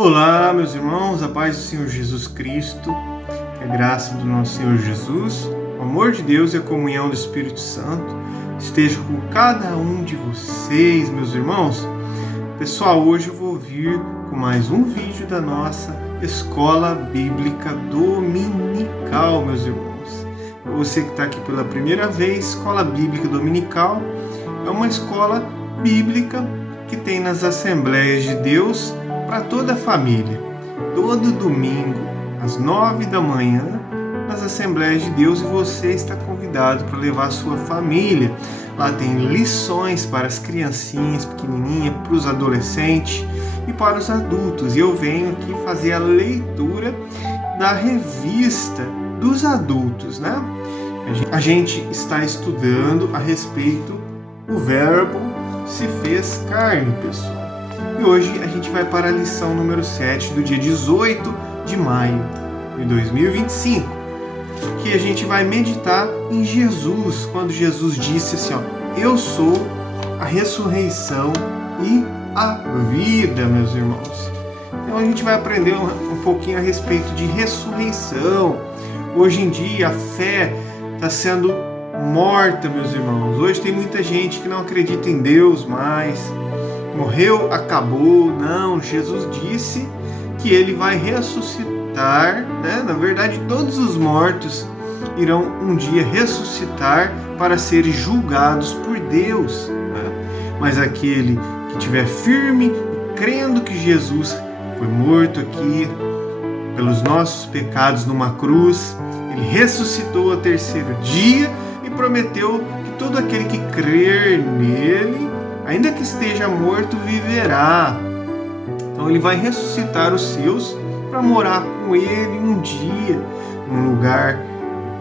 Olá, meus irmãos, a paz do Senhor Jesus Cristo, que a graça do nosso Senhor Jesus, o amor de Deus e a comunhão do Espírito Santo esteja com cada um de vocês, meus irmãos. Pessoal, hoje eu vou vir com mais um vídeo da nossa Escola Bíblica Dominical, meus irmãos. Para você que está aqui pela primeira vez, Escola Bíblica Dominical é uma escola bíblica que tem nas Assembleias de Deus para toda a família, todo domingo, às 9 da manhã, nas Assembleias de Deus, e você está convidado para levar a sua família. Lá tem lições para as criancinhas pequenininhas, para os adolescentes e para os adultos. E eu venho aqui fazer a leitura da revista dos adultos, né? A gente está estudando a respeito do Verbo se fez carne, pessoal. E hoje a gente vai para a lição número 7 do dia 18 de maio de 2025, que a gente vai meditar em Jesus, quando Jesus disse assim, eu sou a ressurreição e a vida, meus irmãos. Então a gente vai aprender um pouquinho a respeito de ressurreição. Hoje em dia a fé está sendo morta, meus irmãos. Hoje tem muita gente que não acredita em Deus mais. Morreu, acabou. Não, Jesus disse que ele vai ressuscitar, né? Na verdade, todos os mortos irão um dia ressuscitar para serem julgados por Deus, né? Mas aquele que estiver firme e crendo que Jesus foi morto aqui pelos nossos pecados numa cruz, ele ressuscitou ao terceiro dia e prometeu que todo aquele que crer nele, ainda que esteja morto, viverá. Então ele vai ressuscitar os seus para morar com ele um dia, num lugar,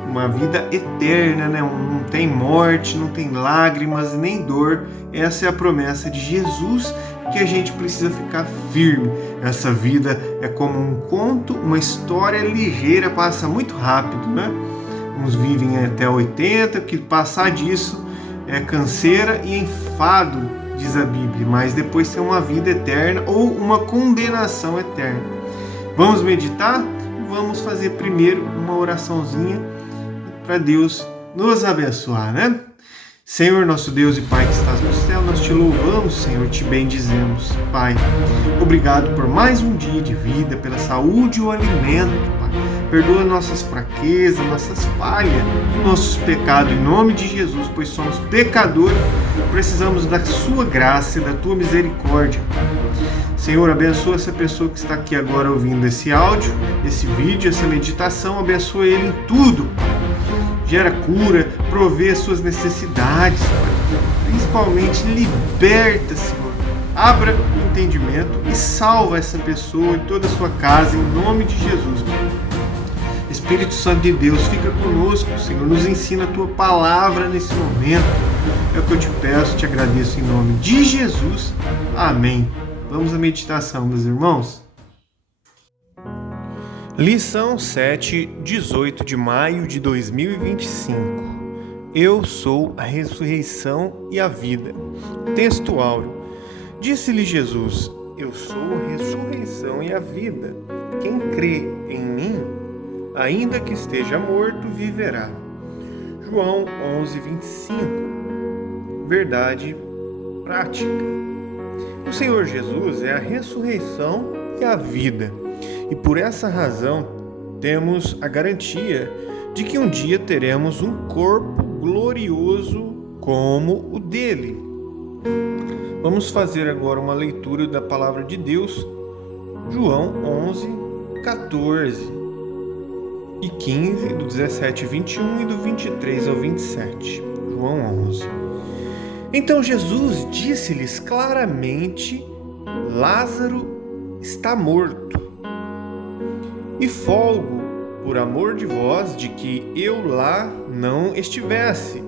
uma vida eterna, né? Não tem morte, não tem lágrimas, nem dor. Essa é a promessa de Jesus, que a gente precisa ficar firme. Essa vida é como um conto, uma história ligeira, passa muito rápido, né? Uns vivem até 80, que passar disso é canseira e enfado, diz a Bíblia, mas depois tem uma vida eterna ou uma condenação eterna. Vamos meditar? Vamos fazer primeiro uma oraçãozinha para Deus nos abençoar, né? Senhor, nosso Deus e Pai que estás no céu, nós te louvamos, Senhor, te bendizemos. Pai, obrigado por mais um dia de vida, pela saúde e o alimento, Pai. Perdoa nossas fraquezas, nossas falhas, nossos pecados, em nome de Jesus, pois somos pecadores, precisamos da sua graça e da tua misericórdia. Senhor, abençoa essa pessoa que está aqui agora ouvindo esse áudio, esse vídeo, essa meditação, abençoa ele em tudo, Pai. Gera cura, provê as suas necessidades, Pai. Principalmente liberta, Senhor. Abra o entendimento e salva essa pessoa e toda a sua casa, em nome de Jesus, Pai. Espírito Santo de Deus, fica conosco, Senhor. Nos ensina a tua palavra nesse momento. É o que eu te peço, te agradeço em nome de Jesus. Amém. Vamos à meditação, meus irmãos. Lição 7, 18 de maio de 2025. Eu sou a ressurreição e a vida. Texto áureo. Disse-lhe Jesus, eu sou a ressurreição e a vida. Quem crê em mim, ainda que esteja morto, viverá. João 11, 25. Verdade prática. O Senhor Jesus é a ressurreição e a vida. E por essa razão, temos a garantia de que um dia teremos um corpo glorioso como o dele. Vamos fazer agora uma leitura da palavra de Deus, João 11, 14 e 15, do 17 ao 21 e do 23 ao 27. João 11. Então Jesus disse-lhes claramente, Lázaro está morto. E folgo, por amor de vós, de que eu lá não estivesse,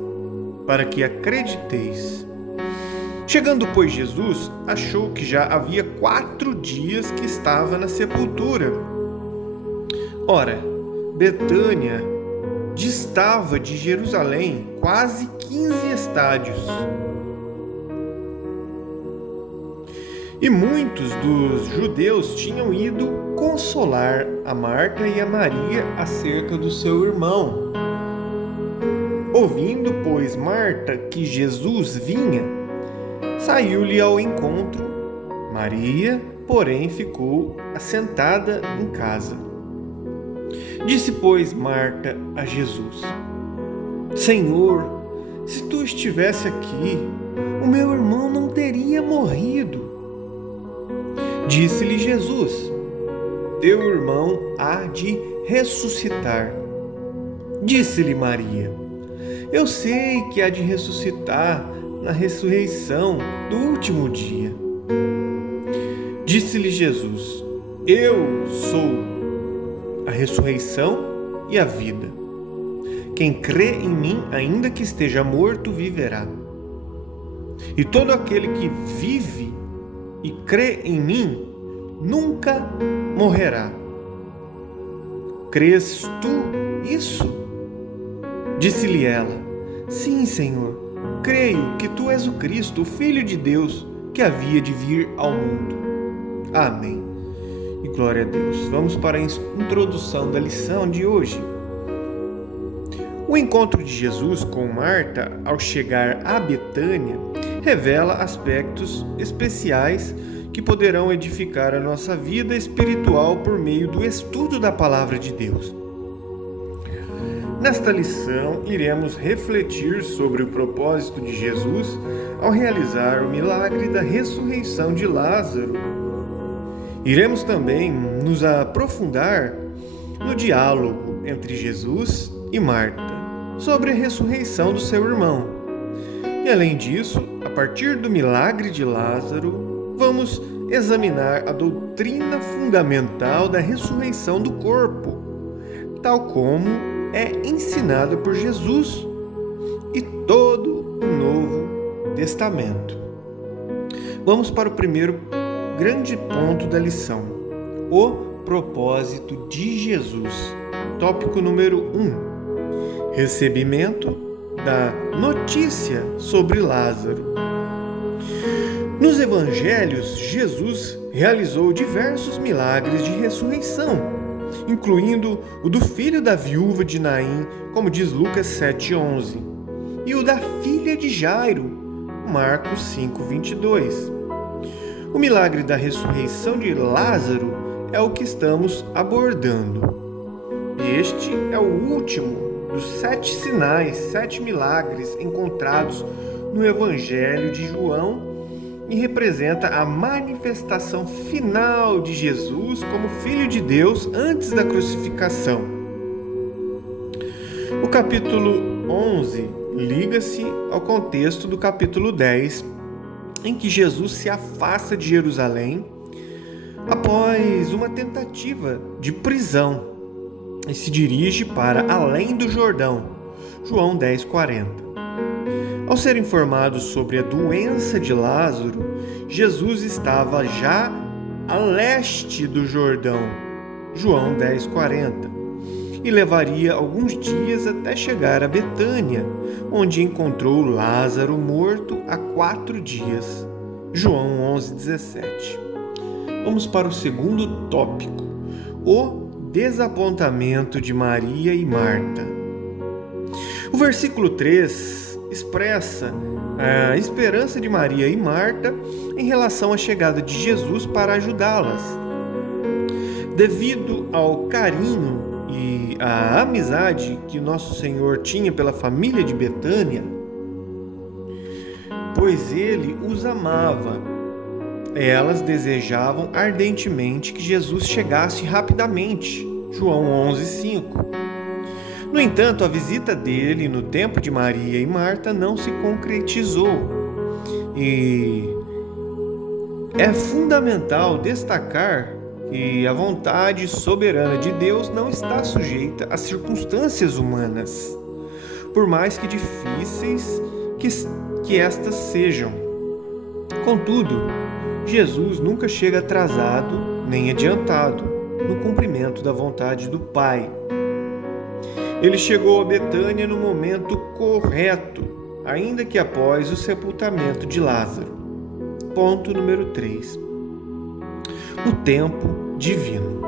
para que acrediteis. Chegando, pois, Jesus, achou que já havia 4 dias que estava na sepultura. Ora, Betânia distava de Jerusalém quase 15 estádios. E muitos dos judeus tinham ido consolar a Marta e a Maria acerca do seu irmão. Ouvindo, pois, Marta que Jesus vinha, saiu-lhe ao encontro. Maria, porém, ficou assentada em casa. Disse, pois, Marta a Jesus: Senhor, se tu estivesse aqui, o meu irmão não teria morrido. Disse-lhe Jesus: teu irmão há de ressuscitar. Disse-lhe Maria: eu sei que há de ressuscitar na ressurreição do último dia. Disse-lhe Jesus: eu sou a ressurreição e a vida. Quem crê em mim, ainda que esteja morto, viverá. E todo aquele que vive e crê em mim, nunca morrerá. Crês tu isso? Disse-lhe ela: sim, Senhor, creio que tu és o Cristo, o Filho de Deus, que havia de vir ao mundo. Amém. E glória a Deus. Vamos para a introdução da lição de hoje. O encontro de Jesus com Marta ao chegar a Betânia revela aspectos especiais que poderão edificar a nossa vida espiritual por meio do estudo da Palavra de Deus. Nesta lição, iremos refletir sobre o propósito de Jesus ao realizar o milagre da ressurreição de Lázaro. Iremos também nos aprofundar no diálogo entre Jesus e Marta sobre a ressurreição do seu irmão. E além disso, a partir do milagre de Lázaro, vamos examinar a doutrina fundamental da ressurreição do corpo, tal como é ensinada por Jesus e todo o Novo Testamento. Vamos para o primeiro grande ponto da lição: o propósito de Jesus. Tópico número 1. Recebimento da notícia sobre Lázaro. Nos evangelhos, Jesus realizou diversos milagres de ressurreição, incluindo o do filho da viúva de Naim, como diz Lucas 7,11, e o da filha de Jairo, Marcos 5,22. O milagre da ressurreição de Lázaro é o que estamos abordando. Este é o último dos 7 sinais, 7 milagres encontrados no Evangelho de João e representa a manifestação final de Jesus como Filho de Deus antes da crucificação. O capítulo 11 liga-se ao contexto do capítulo 10, em que Jesus se afasta de Jerusalém após uma tentativa de prisão e se dirige para além do Jordão, João 10,40. Ao ser informado sobre a doença de Lázaro, Jesus estava já a leste do Jordão, João 10,40, e levaria alguns dias até chegar a Betânia, onde encontrou Lázaro morto há 4 dias, João 11,17. Vamos para o segundo tópico: o desapontamento de Maria e Marta. O versículo 3 expressa a esperança de Maria e Marta em relação à chegada de Jesus para ajudá-las. Devido ao carinho e à amizade que Nosso Senhor tinha pela família de Betânia, pois Ele os amava, elas desejavam ardentemente que Jesus chegasse rapidamente, João 11,5. No entanto, a visita dele no templo de Maria e Marta não se concretizou. E é fundamental destacar que a vontade soberana de Deus não está sujeita às circunstâncias humanas, por mais que difíceis que estas sejam. Contudo, Jesus nunca chega atrasado nem adiantado no cumprimento da vontade do Pai. Ele chegou a Betânia no momento correto, ainda que após o sepultamento de Lázaro. Ponto número 3. o tempo divino.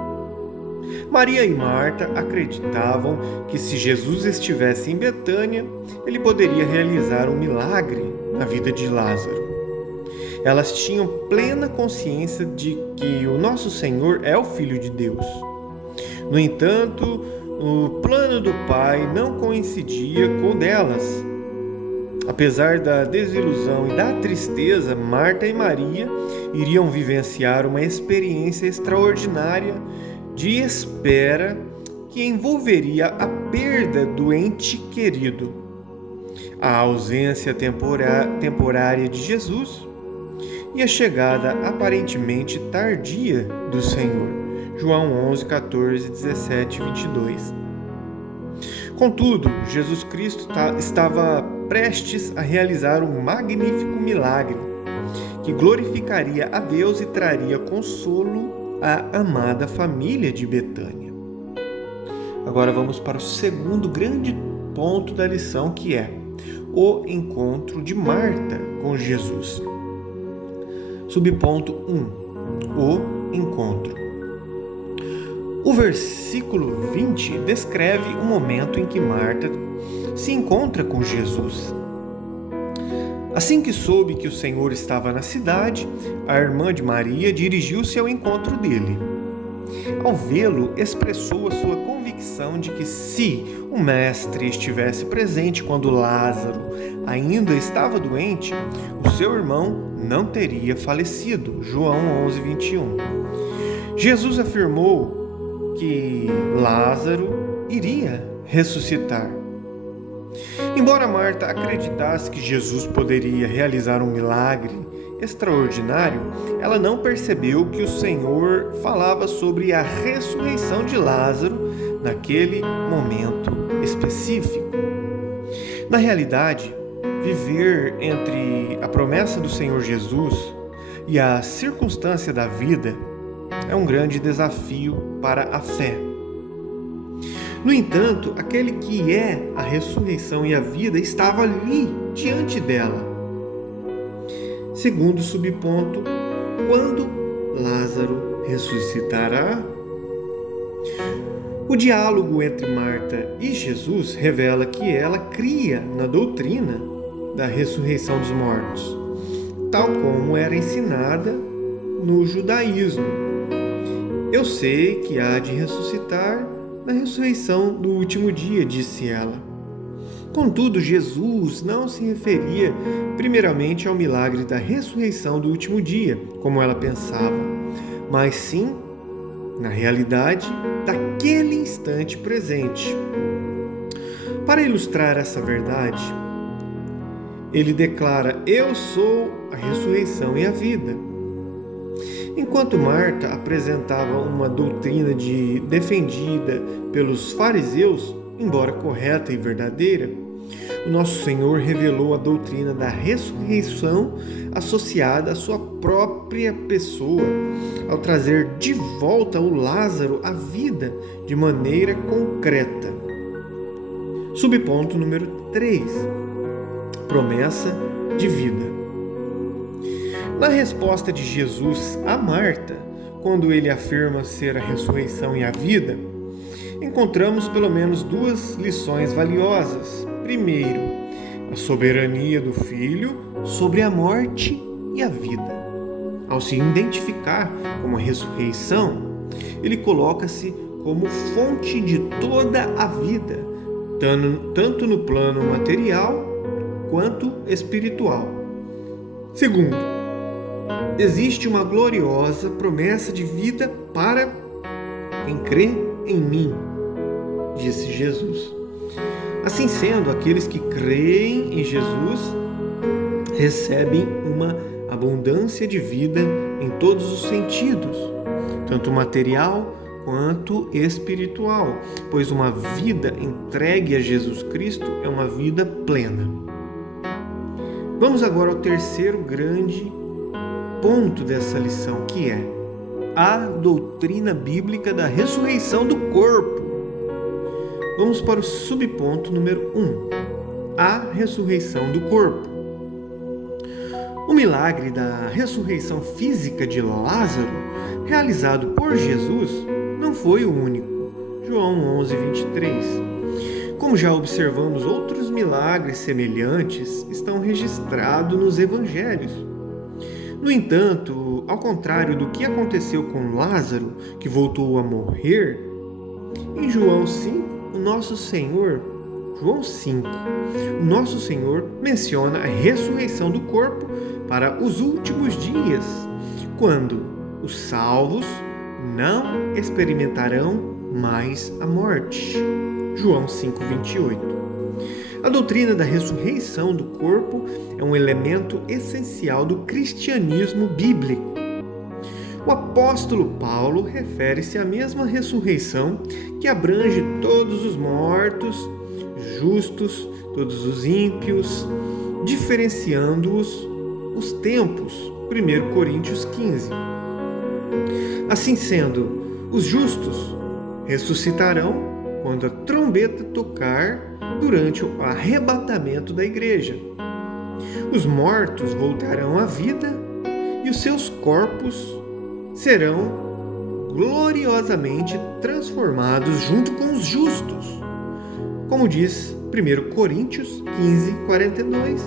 Maria e Marta acreditavam que se Jesus estivesse em Betânia, ele poderia realizar um milagre na vida de Lázaro. Elas tinham plena consciência de que o nosso Senhor é o Filho de Deus. No entanto, o plano do Pai não coincidia com o delas. Apesar da desilusão e da tristeza, Marta e Maria iriam vivenciar uma experiência extraordinária de espera que envolveria a perda do ente querido, a ausência temporária de Jesus e a chegada aparentemente tardia do Senhor. João 11, 14, 17 e 22. Contudo, Jesus Cristo estava prestes a realizar um magnífico milagre que glorificaria a Deus e traria consolo à amada família de Betânia. Agora vamos para o segundo grande ponto da lição, que é o encontro de Marta com Jesus. Subponto 1. O encontro. O versículo 20 descreve o momento em que Marta se encontra com Jesus. Assim que soube que o Senhor estava na cidade, a irmã de Maria dirigiu-se ao encontro dele. Ao vê-lo, expressou a sua convicção de que se o Mestre estivesse presente quando Lázaro ainda estava doente, o seu irmão não teria falecido. João 11, 21. Jesus afirmou que Lázaro iria ressuscitar. Embora Marta acreditasse que Jesus poderia realizar um milagre extraordinário, ela não percebeu que o Senhor falava sobre a ressurreição de Lázaro naquele momento específico. Na realidade, viver entre a promessa do Senhor Jesus e a circunstância da vida é um grande desafio para a fé. No entanto, aquele que é a ressurreição e a vida estava ali, diante dela. Segundo subponto, quando Lázaro ressuscitará? O diálogo entre Marta e Jesus revela que ela cria na doutrina da ressurreição dos mortos, tal como era ensinada no judaísmo. Eu sei que há de ressuscitar na ressurreição do último dia, disse ela. Contudo, Jesus não se referia primeiramente ao milagre da ressurreição do último dia, como ela pensava, mas sim, na realidade, daquele instante presente. Para ilustrar essa verdade, ele declara: Eu sou a ressurreição e a vida. Enquanto Marta apresentava uma doutrina defendida pelos fariseus, embora correta e verdadeira, o nosso Senhor revelou a doutrina da ressurreição associada à sua própria pessoa, ao trazer de volta o Lázaro à vida de maneira concreta. Subponto número 3. Promessa de vida. Na resposta de Jesus a Marta, quando ele afirma ser a ressurreição e a vida, encontramos pelo menos duas lições valiosas. Primeiro, a soberania do Filho sobre a morte e a vida. Ao se identificar como a ressurreição, ele coloca-se como fonte de toda a vida, tanto no plano material quanto espiritual. Segundo, existe uma gloriosa promessa de vida para quem crê em mim, disse Jesus. Assim sendo, aqueles que creem em Jesus recebem uma abundância de vida em todos os sentidos, tanto material quanto espiritual, pois uma vida entregue a Jesus Cristo é uma vida plena. Vamos agora ao terceiro grande ponto dessa lição, que é a doutrina bíblica da ressurreição do corpo. Vamos para o subponto número 1, a ressurreição do corpo. O milagre da ressurreição física de Lázaro realizado por Jesus não foi o único. João 11:23. Como já observamos, outros milagres semelhantes estão registrados nos evangelhos. No entanto, ao contrário do que aconteceu com Lázaro, que voltou a morrer, em João 5, o nosso Senhor menciona a ressurreição do corpo para os últimos dias, quando os salvos não experimentarão mais a morte. João 5:28. A doutrina da ressurreição do corpo é um elemento essencial do cristianismo bíblico. O apóstolo Paulo refere-se à mesma ressurreição que abrange todos os mortos, justos, todos os ímpios, diferenciando-os os tempos. 1 Coríntios 15. Assim sendo, os justos ressuscitarão quando a trombeta tocar durante o arrebatamento da igreja. Os mortos voltarão à vida e os seus corpos serão gloriosamente transformados junto com os justos, como diz 1 Coríntios 15:42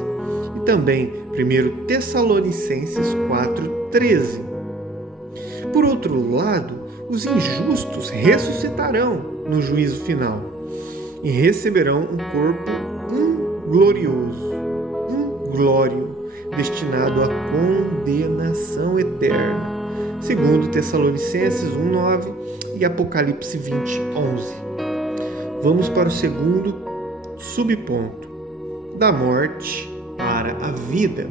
e também 1 Tessalonicenses 4:13. Por outro lado, os injustos ressuscitarão no juízo final e receberão um corpo inglório, destinado à condenação eterna, segundo Tessalonicenses 1:9 e Apocalipse 20:11. Vamos para o segundo subponto, da morte para a vida.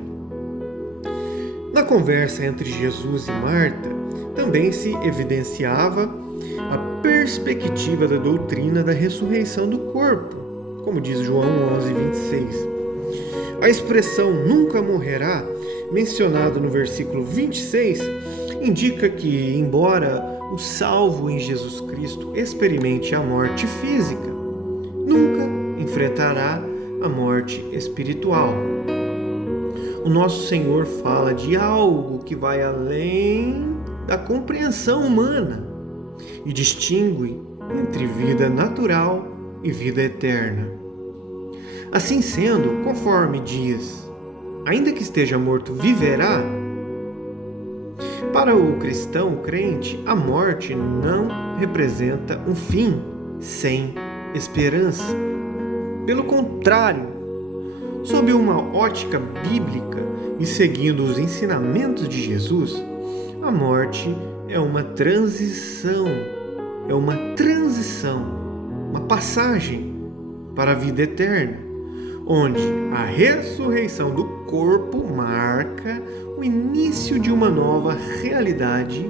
Na conversa entre Jesus e Marta, também se evidenciava a perspectiva da doutrina da ressurreição do corpo, como diz João 11:26. A expressão nunca morrerá, mencionada no versículo 26, indica que, embora o salvo em Jesus Cristo experimente a morte física, nunca enfrentará a morte espiritual. O nosso Senhor fala de algo que vai além da compreensão humana e distingue entre vida natural e vida eterna. Assim sendo, conforme diz, ainda que esteja morto, viverá. Para o cristão, o crente, a morte não representa um fim sem esperança. Pelo contrário, sob uma ótica bíblica e seguindo os ensinamentos de Jesus, a morte é uma transição, uma passagem para a vida eterna, onde a ressurreição do corpo marca o início de uma nova realidade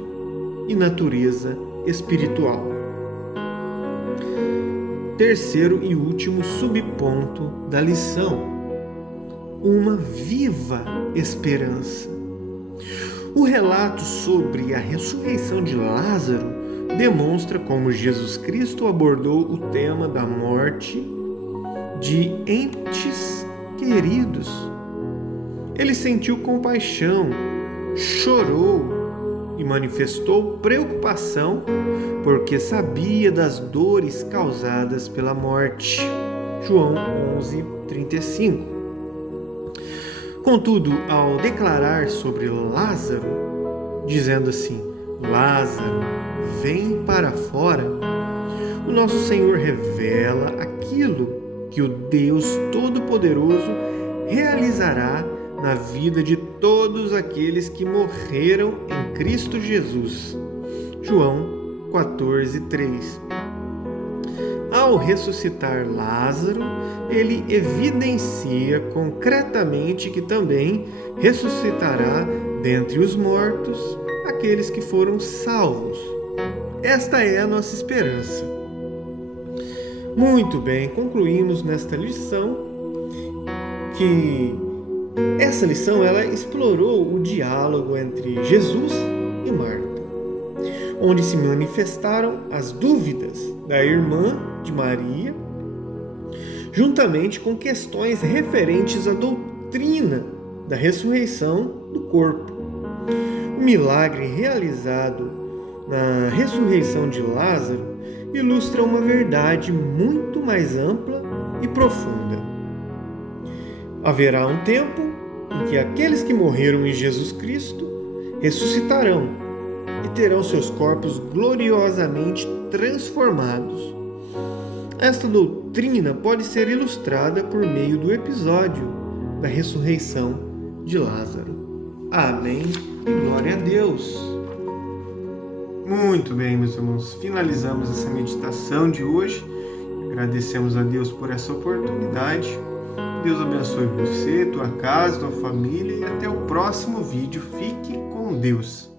e natureza espiritual. Terceiro e último subponto da lição: uma viva esperança. O relato sobre a ressurreição de Lázaro demonstra como Jesus Cristo abordou o tema da morte de entes queridos. Ele sentiu compaixão, chorou e manifestou preocupação porque sabia das dores causadas pela morte. João 11:35. Contudo, ao declarar sobre Lázaro, dizendo assim: Lázaro, vem para fora, o nosso Senhor revela aquilo que o Deus Todo-Poderoso realizará na vida de todos aqueles que morreram em Cristo Jesus. João 14:3. Ao ressuscitar Lázaro, ele evidencia concretamente que também ressuscitará dentre os mortos aqueles que foram salvos. Esta é a nossa esperança. Muito bem, concluímos nesta lição que essa lição ela explorou o diálogo entre Jesus e Marta, onde se manifestaram as dúvidas da irmã de Maria, juntamente com questões referentes à doutrina da ressurreição do corpo. O milagre realizado na ressurreição de Lázaro ilustra uma verdade muito mais ampla e profunda. Haverá um tempo em que aqueles que morreram em Jesus Cristo ressuscitarão e terão seus corpos gloriosamente transformados. Esta doutrina pode ser ilustrada por meio do episódio da ressurreição de Lázaro. Amém e glória a Deus. Muito bem, meus irmãos, finalizamos essa meditação de hoje. Agradecemos a Deus por essa oportunidade. Deus abençoe você, tua casa, tua família e até o próximo vídeo. Fique com Deus.